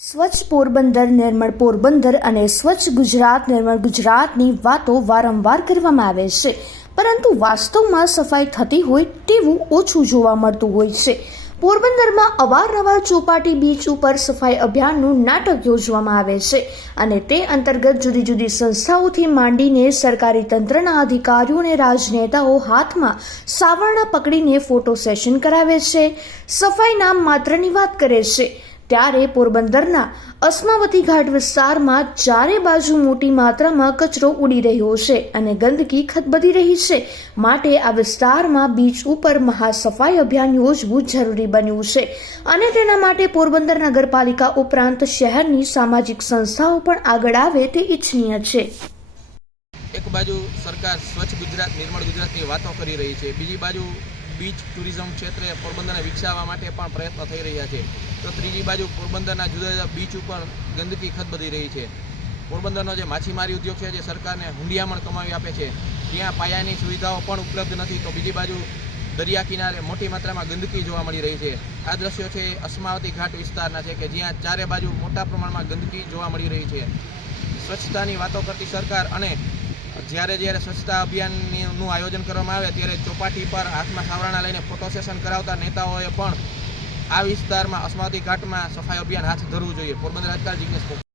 સ્વચ્છ પોરબંદર નિર્મળ પોરબંદર અને સ્વચ્છ ગુજરાત નિર્મળ ગુજરાતની વાતો વારંવાર કરવામાં આવે છે, પરંતુ વાસ્તવમાં સફાઈ થતી હોય તેવું ઓછું જોવા મળતું હોય છે। પોરબંદરમાં અવારનવાર ચોપાટી બીચ ઉપર સફાઈ અભિયાનનું નાટક યોજવામાં આવે છે અને તે અંતર્ગત જુદી જુદી સંસ્થાઓથી માંડીને સરકારી તંત્રના અધિકારીઓ અને રાજનેતાઓ હાથમાં સાવરણા પકડીને ફોટો સેશન કરાવે છે, સફાઈના માત્રની વાત કરે છે। ત્યારે પોરબંદરના અસ્માવતી ઘાટ વિસ્તારમાં ચારે બાજુ મોટી માત્રામાં કચરો ઉડી રહ્યો છે અને ગંદકી ખદબદી રહી છે, માટે આ વિસ્તારમાં બીચ ઉપર મહાસફાઈ અભિયાન યોજવું જરૂરી બન્યું છે અને તેના માટે પોરબંદર નગરપાલિકા ઉપરાંત શહેરની સામાજિક સંસ્થાઓ પણ આગળ આવે તે ઇચ્છનીય છે। એક બાજુ સરકાર સ્વચ્છ ગુજરાત નિર્મળ ગુજરાતની વાતો કરી રહી છે, બીજી બાજુ બીચ ટુરિઝમ ક્ષેત્રે પોરબંદરને વિકસાવવા માટે પણ પ્રયત્નો થઈ રહ્યા છે, તો ત્રીજી બાજુ પોરબંદરના જુદા જુદા બીચ ઉપર ગંદકી ખદબદી રહી છે। પોરબંદરનો જે માછીમારી ઉદ્યોગ છે, જે સરકારને હુંડિયામણ કમાવી આપે છે, ત્યાં પાયાની સુવિધાઓ પણ ઉપલબ્ધ નથી, તો બીજી બાજુ દરિયા કિનારે મોટી માત્રામાં ગંદકી જોવા મળી રહી છે। આ દ્રશ્યો છે અસ્માવતી ઘાટ વિસ્તારના છે કે જ્યાં ચારે બાજુ મોટા પ્રમાણમાં ગંદકી જોવા મળી રહી છે। સ્વચ્છતાની વાતો કરતી સરકાર અને જ્યારે સ્વચ્છતા અભિયાનનું આયોજન કરવામાં આવે ત્યારે ચોપાટી પર હાથમાં સાવરણા લઈને ફોટો સેશન કરાવતા નેતાઓએ પણ આ વિસ્તારમાં અસ્માવતી ઘાટમાં સફાઈ અભિયાન હાથ ધરવું જોઈએ। પોરબંદર રાજકારણ જિગ્નેશ